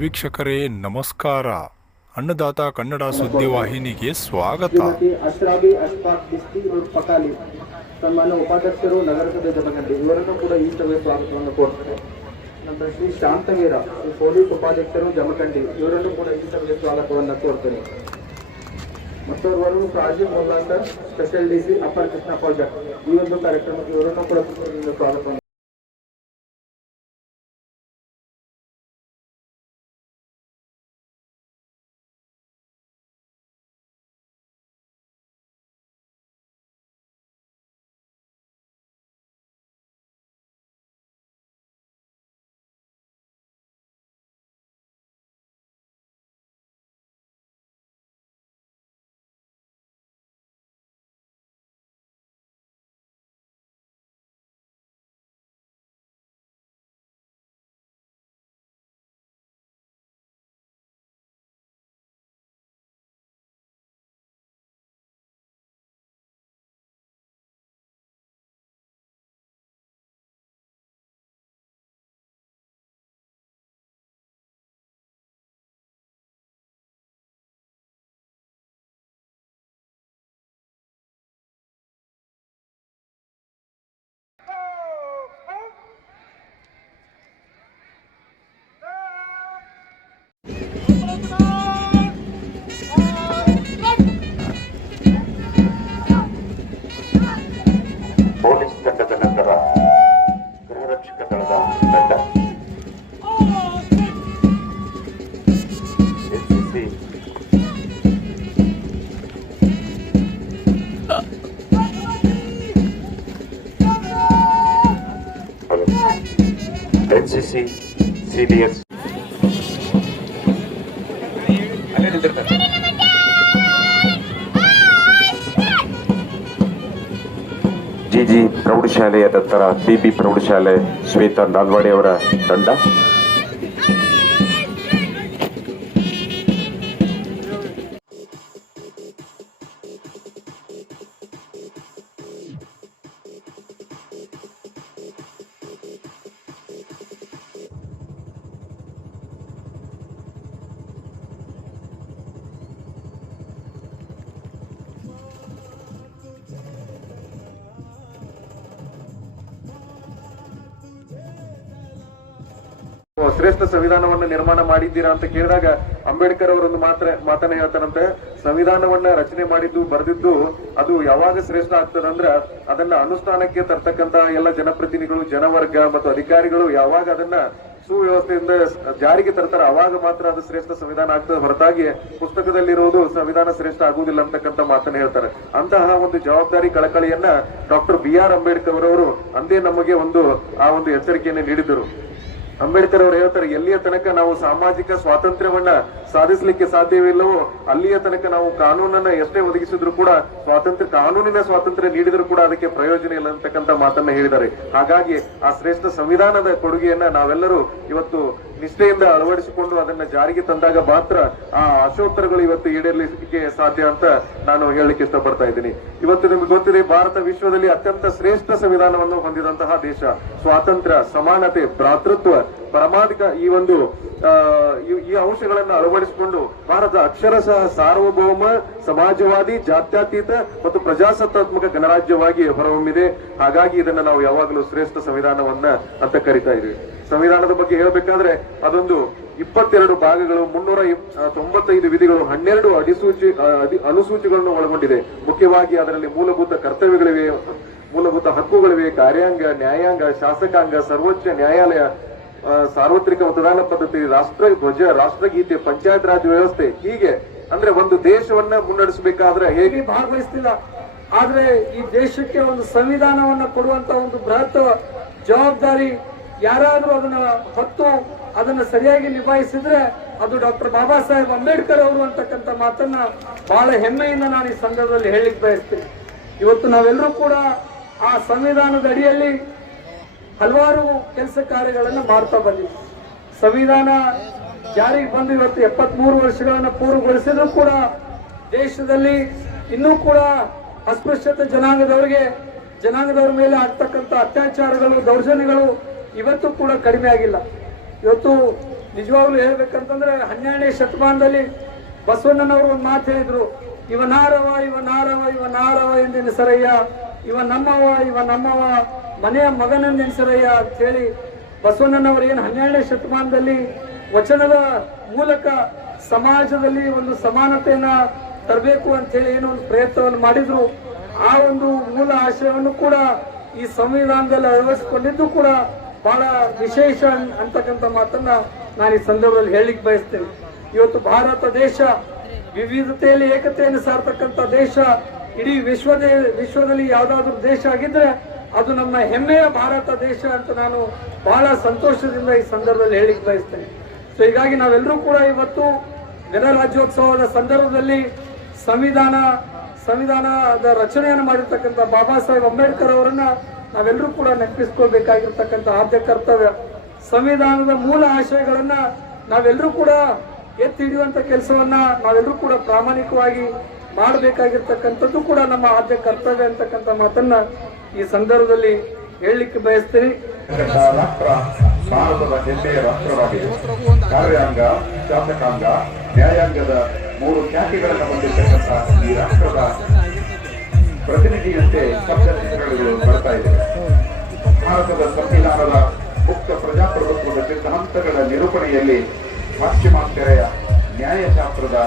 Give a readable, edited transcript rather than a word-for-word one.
ವೀಕ್ಷಕರೇ ನಮಸ್ಕಾರ. ಅನ್ನದಾತ ಕನ್ನಡ ಸುದ್ದಿವಾಹಿನಿಗೆ ಸ್ವಾಗತ. ಸನ್ಮಾನ್ಯ ಉಪಾಧ್ಯಕ್ಷರು ನಗರಸಭೆ ಜಮಖಂಡಿ ಇವರನ್ನು ಕೂಡ ಈ ಸಭೆ ಸ್ವಾಗತವನ್ನು ಕೋರ್ತಾರೆ. ನಮ್ಮ ಶ್ರೀ ಶಾಂತವೀರ ಪೊಲೀಸ್ ಉಪಾಧ್ಯಕ್ಷರು ಜಮಖಂಡಿ ಇವರನ್ನು ಕೂಡ ಈ ಸಭೆಗೆ ಸ್ವಾಗತವನ್ನು ಕೋರ್ತೇನೆ. ಮತ್ತೋರ್ವರು Rajeev Molla sir special DC upper Krishna project ಈ ಒಂದು ಕಾರ್ಯಕ್ರಮಕ್ಕೆ ಇವರನ್ನು ಕೂಡ ಸ್ವಾಗತವನ್ನು. ಪೊಲೀಸ್ ತಂಡದ ನಂತರ ಗೃಹರಕ್ಷಕ ದಳದ ತಂಡ ಎನ್ಸಿಸಿ ಸಿಡಿಎಸ್ ಜಿಜಿ ಪ್ರೌಢಶಾಲೆಯ ನಂತರ ಬಿಬಿ ಪ್ರೌಢಶಾಲೆ ಶ್ವೇತಾ ನಾಲ್ವಾಡಿ ಅವರ ತಂಡ ಶ್ರೇಷ್ಠ ಸಂವಿಧಾನವನ್ನ ನಿರ್ಮಾಣ ಮಾಡಿದ್ದೀರಾ ಅಂತ ಕೇಳಿದಾಗ ಅಂಬೇಡ್ಕರ್ ಅವರೊಂದು ಮಾತನ್ನ ಹೇಳ್ತಾರಂತೆ, ಸಂವಿಧಾನವನ್ನ ರಚನೆ ಮಾಡಿದ್ದು ಬರೆದಿದ್ದು ಅದು ಯಾವಾಗ ಶ್ರೇಷ್ಠ ಆಗ್ತದಂದ್ರ ಅದನ್ನ ಅನುಷ್ಠಾನಕ್ಕೆ ತರ್ತಕ್ಕಂತ ಎಲ್ಲ ಜನಪ್ರತಿನಿಧಿಗಳು, ಜನವರ್ಗ ಮತ್ತು ಅಧಿಕಾರಿಗಳು ಯಾವಾಗ ಅದನ್ನ ಸುವ್ಯವಸ್ಥೆಯಿಂದ ಜಾರಿಗೆ ತರ್ತಾರೆ ಅವಾಗ ಮಾತ್ರ ಅದು ಶ್ರೇಷ್ಠ ಸಂವಿಧಾನ ಆಗ್ತದೆ, ಹೊರತಾಗಿ ಪುಸ್ತಕದಲ್ಲಿರುವುದು ಸಂವಿಧಾನ ಶ್ರೇಷ್ಠ ಆಗುವುದಿಲ್ಲ ಅಂತಕ್ಕಂಥ ಮಾತನ್ನ ಹೇಳ್ತಾರೆ. ಅಂತಹ ಒಂದು ಜವಾಬ್ದಾರಿ ಕಳಕಳಿಯನ್ನ ಡಾಕ್ಟರ್ BR ಅಂಬೇಡ್ಕರ್ ಅವರು ಅಂದೇ ನಮಗೆ ಆ ಒಂದು ಎಚ್ಚರಿಕೆಯನ್ನು ನೀಡಿದರು. ಅಂಬೇಡ್ಕರ್ ಅವರು ಹೇಳ್ತಾರೆ, ಎಲ್ಲಿಯ ತನಕ ನಾವು ಸಾಮಾಜಿಕ ಸ್ವಾತಂತ್ರ್ಯವನ್ನ ಸಾಧಿಸಲಿಕ್ಕೆ ಸಾಧ್ಯವಿಲ್ಲವೋ ಅಲ್ಲಿಯ ತನಕ ನಾವು ಕಾನೂನನ್ನ ಎಷ್ಟೇ ಒದಗಿಸಿದ್ರು ಕೂಡ ಕಾನೂನಿನ ಸ್ವಾತಂತ್ರ್ಯ ನೀಡಿದ್ರು ಕೂಡ ಅದಕ್ಕೆ ಪ್ರಯೋಜನ ಇಲ್ಲ ಅಂತಕ್ಕಂಥ ಮಾತನ್ನ ಹೇಳಿದ್ದಾರೆ. ಹಾಗಾಗಿ ಆ ಶ್ರೇಷ್ಠ ಸಂವಿಧಾನದ ಕೊಡುಗೆಯನ್ನ ನಾವೆಲ್ಲರೂ ಇವತ್ತು ನಿಷ್ಠೆಯಿಂದ ಅಳವಡಿಸಿಕೊಂಡು ಅದನ್ನ ಜಾರಿಗೆ ತಂದಾಗ ಮಾತ್ರ ಆ ಆಶೋತ್ತರಗಳು ಇವತ್ತು ಈಡೇರಲಿಕ್ಕೆ ಸಾಧ್ಯ ಅಂತ ನಾನು ಹೇಳಲಿಕ್ಕೆ ಇಷ್ಟಪಡ್ತಾ ಇದ್ದೀನಿ. ಇವತ್ತು ನಿಮ್ಗೆ ಗೊತ್ತಿದೆ, ಭಾರತ ವಿಶ್ವದಲ್ಲಿ ಅತ್ಯಂತ ಶ್ರೇಷ್ಠ ಸಂವಿಧಾನವನ್ನು ಹೊಂದಿದಂತಹ ದೇಶ. ಸ್ವಾತಂತ್ರ್ಯ, ಸಮಾನತೆ, ಭ್ರಾತೃತ್ವ, ಪರಮಾಧಿಕ ಈ ಅಂಶಗಳನ್ನು ಅಳವಡಿಸಿಕೊಂಡು ಭಾರತ ಅಕ್ಷರಶಃ ಸಾರ್ವಭೌಮ, ಸಮಾಜವಾದಿ, ಜಾತ್ಯತೀತ ಮತ್ತು ಪ್ರಜಾಸತ್ತಾತ್ಮಕ ಗಣರಾಜ್ಯವಾಗಿ ಹೊರಹೊಮ್ಮಿದೆ. ಹಾಗಾಗಿ ಇದನ್ನ ನಾವು ಯಾವಾಗಲೂ ಶ್ರೇಷ್ಠ ಸಂವಿಧಾನವನ್ನ ಅಂತ ಕರಿತಾ ಇದ್ದೀವಿ. ಸಂವಿಧಾನದ ಬಗ್ಗೆ ಹೇಳಬೇಕಾದ್ರೆ ಅದೊಂದು 22 ಭಾಗಗಳು, 395 ವಿಧಿಗಳು, 12 ಅನುಸೂಚಿಗಳನ್ನು ಒಳಗೊಂಡಿದೆ. ಮುಖ್ಯವಾಗಿ ಅದರಲ್ಲಿ ಮೂಲಭೂತ ಕರ್ತವ್ಯಗಳಿವೆ, ಮೂಲಭೂತ ಹಕ್ಕುಗಳಿವೆ, ಕಾರ್ಯಾಂಗ, ನ್ಯಾಯಾಂಗ, ಶಾಸಕಾಂಗ, ಸರ್ವೋಚ್ಚ ನ್ಯಾಯಾಲಯ, ಸಾರ್ವತ್ರಿಕ ಮತದಾನ ಪದ್ಧತಿ, ರಾಷ್ಟ್ರ ಧ್ವಜ, ರಾಷ್ಟ್ರಗೀತೆ, ಪಂಚಾಯತ್ ರಾಜ್ ವ್ಯವಸ್ಥೆ, ಹೀಗೆ ಅಂದ್ರೆ ಒಂದು ದೇಶವನ್ನ ಮುನ್ನಡೆಸಬೇಕಾದ್ರೆ ಹೇಗೆ ಭಾಗವಹಿಸ್ತಿಲ್ಲ. ಆದ್ರೆ ಈ ದೇಶಕ್ಕೆ ಒಂದು ಸಂವಿಧಾನವನ್ನ ಕೊಡುವಂತ ಒಂದು ಬೃಹತ್ ಜವಾಬ್ದಾರಿ ಯಾರಾದ್ರೂ ಅದನ್ನ ಹೊತ್ತು ಅದನ್ನ ಸರಿಯಾಗಿ ನಿಭಾಯಿಸಿದ್ರೆ ಅದು ಡಾಕ್ಟರ್ ಬಾಬಾ ಸಾಹೇಬ್ ಅಂಬೇಡ್ಕರ್ ಅವರು ಅಂತಕ್ಕಂಥ ಮಾತನ್ನ ಬಹಳ ಹೆಮ್ಮೆಯಿಂದ ನಾನು ಈ ಸಂದರ್ಭದಲ್ಲಿ ಹೇಳಲಿಕ್ಕೆ ಬಯಸ್ತೇನೆ. ಇವತ್ತು ನಾವೆಲ್ಲರೂ ಕೂಡ ಆ ಸಂವಿಧಾನದ ಅಡಿಯಲ್ಲಿ ಹಲವಾರು ಕೆಲಸ ಕಾರ್ಯಗಳನ್ನು ಮಾಡ್ತಾ ಬಂದಿದ್ದೀವಿ. ಸಂವಿಧಾನ ಜಾರಿಗೆ ಬಂದು ಇವತ್ತು 73 ವರ್ಷಗಳನ್ನು ಪೂರ್ಣಗೊಳಿಸಿದ್ರು ಕೂಡ ದೇಶದಲ್ಲಿ ಇನ್ನೂ ಕೂಡ ಅಸ್ಪೃಶ್ಯತೆ ಜನಾಂಗದವರ ಮೇಲೆ ಆಗ್ತಕ್ಕಂಥ ಅತ್ಯಾಚಾರಗಳು, ದೌರ್ಜನ್ಯಗಳು ಇವತ್ತು ಕೂಡ ಕಡಿಮೆ ಆಗಿಲ್ಲ. ಇವತ್ತು ನಿಜವಾಗ್ಲೂ ಹೇಳ್ಬೇಕಂತಂದ್ರೆ 12ನೇ ಶತಮಾನದಲ್ಲಿ ಬಸವಣ್ಣನವರು ಒಂದು ಮಾತು ಹೇಳಿದ್ರು, ಇವನಾರವ ಇವನಾರವ ಇವನಾರವ ಎಂದೆನಿಸರಯ್ಯ, ಇವ ನಮ್ಮವ ಮನೆಯ ಮಗನೆಂದೆನಿಸರಯ್ಯ ಅಂತ ಹೇಳಿ ಬಸವಣ್ಣನವರು ಏನು 12ನೇ ಶತಮಾನದಲ್ಲಿ ವಚನದ ಮೂಲಕ ಸಮಾಜದಲ್ಲಿ ಒಂದು ಸಮಾನತೆಯನ್ನ ತರಬೇಕು ಅಂತ ಹೇಳಿ ಏನೋ ಒಂದು ಪ್ರಯತ್ನವನ್ನು ಮಾಡಿದ್ರು. ಆ ಒಂದು ಮೂಲ ಆಶಯವನ್ನು ಕೂಡ ಈ ಸಂವಿಧಾನದಲ್ಲಿ ಅಳವಡಿಸಿಕೊಂಡಿದ್ದು ಕೂಡ ಬಹಳ ವಿಶೇಷ ಅಂತಕ್ಕಂಥ ಮಾತನ್ನ ನಾನು ಈ ಸಂದರ್ಭದಲ್ಲಿ ಹೇಳಿಕ್ ಬಯಸ್ತೇನೆ. ಇವತ್ತು ಭಾರತ ದೇಶ ವಿವಿಧತೆಯಲ್ಲಿ ಏಕತೆಯನ್ನು ಸಾರ್ತಕ್ಕಂಥ ದೇಶ. ಇಡೀ ವಿಶ್ವದಲ್ಲಿ ಯಾವ್ದಾದ್ರು ದೇಶ ಆಗಿದ್ರೆ ಅದು ನಮ್ಮ ಹೆಮ್ಮೆಯ ಭಾರತ ದೇಶ ಅಂತ ನಾನು ಬಹಳ ಸಂತೋಷದಿಂದ ಈ ಸಂದರ್ಭದಲ್ಲಿ ಹೇಳಿಕ್ ಬಯಸ್ತೇನೆ. ಸೊ ಹೀಗಾಗಿ ನಾವೆಲ್ಲರೂ ಕೂಡ ಇವತ್ತು ಗಣರಾಜ್ಯೋತ್ಸವದ ಸಂದರ್ಭದಲ್ಲಿ ಸಂವಿಧಾನದ ರಚನೆಯನ್ನು ಮಾಡಿರ್ತಕ್ಕಂಥ ಬಾಬಾ ಸಾಹೇಬ್ ಅಂಬೇಡ್ಕರ್ ಅವರನ್ನ ನಾವೆಲ್ಲರೂ ಕೂಡ ನೆನಪಿಸ್ಕೊಳ್ಬೇಕಾಗಿರ್ತಕ್ಕಂಥ ಆದ್ಯ ಕರ್ತವ್ಯ. ಸಂವಿಧಾನದ ಮೂಲ ಆಶಯಗಳನ್ನ ನಾವೆಲ್ಲರೂ ಕೂಡ ಎತ್ತಿ ಹಿಡಿಯುವಂತ ಕೆಲಸವನ್ನ ನಾವೆಲ್ಲರೂ ಕೂಡ ಪ್ರಾಮಾಣಿಕವಾಗಿ ಮಾಡಬೇಕಾಗಿರ್ತಕ್ಕಂಥದ್ದು ಕೂಡ ನಮ್ಮ ಆದ್ಯ ಕರ್ತವ್ಯ ಅಂತಕ್ಕಂಥ ಮಾತನ್ನ ಈ ಸಂದರ್ಭದಲ್ಲಿ ಹೇಳಲಿಕ್ಕೆ ಬಯಸ್ತೀನಿ. ರಾಷ್ಟ್ರ ಭಾರತದ ಹೆಮ್ಮೆಯ ರಾಷ್ಟ್ರವಾಗಿದೆ. ಕಾರ್ಯಾಂಗ, ಶಾಸಕಾಂಗ, ನ್ಯಾಯಾಂಗದ 3 ಖ್ಯಾತಿಗಳನ್ನು ಹೊಂದಿರತಕ್ಕಂಥ ಈ ರಾಷ್ಟ್ರದ ಪ್ರತಿನಿಧಿಯಂತೆ ಶಬ್ದಚಿತ್ರಗಳು ಬರ್ತಾ ಇದೆ. ಭಾರತದ ಸಂವಿಧಾನದ ಮುಕ್ತ ಪ್ರಜಾಪ್ರಭುತ್ವದ ಸಿದ್ಧಾಂತಗಳ ನಿರೂಪಣೆಯಲ್ಲಿ ಪಾಶ್ಚಿಮಾತ್ಯರ ನ್ಯಾಯಶಾಸ್ತ್ರದ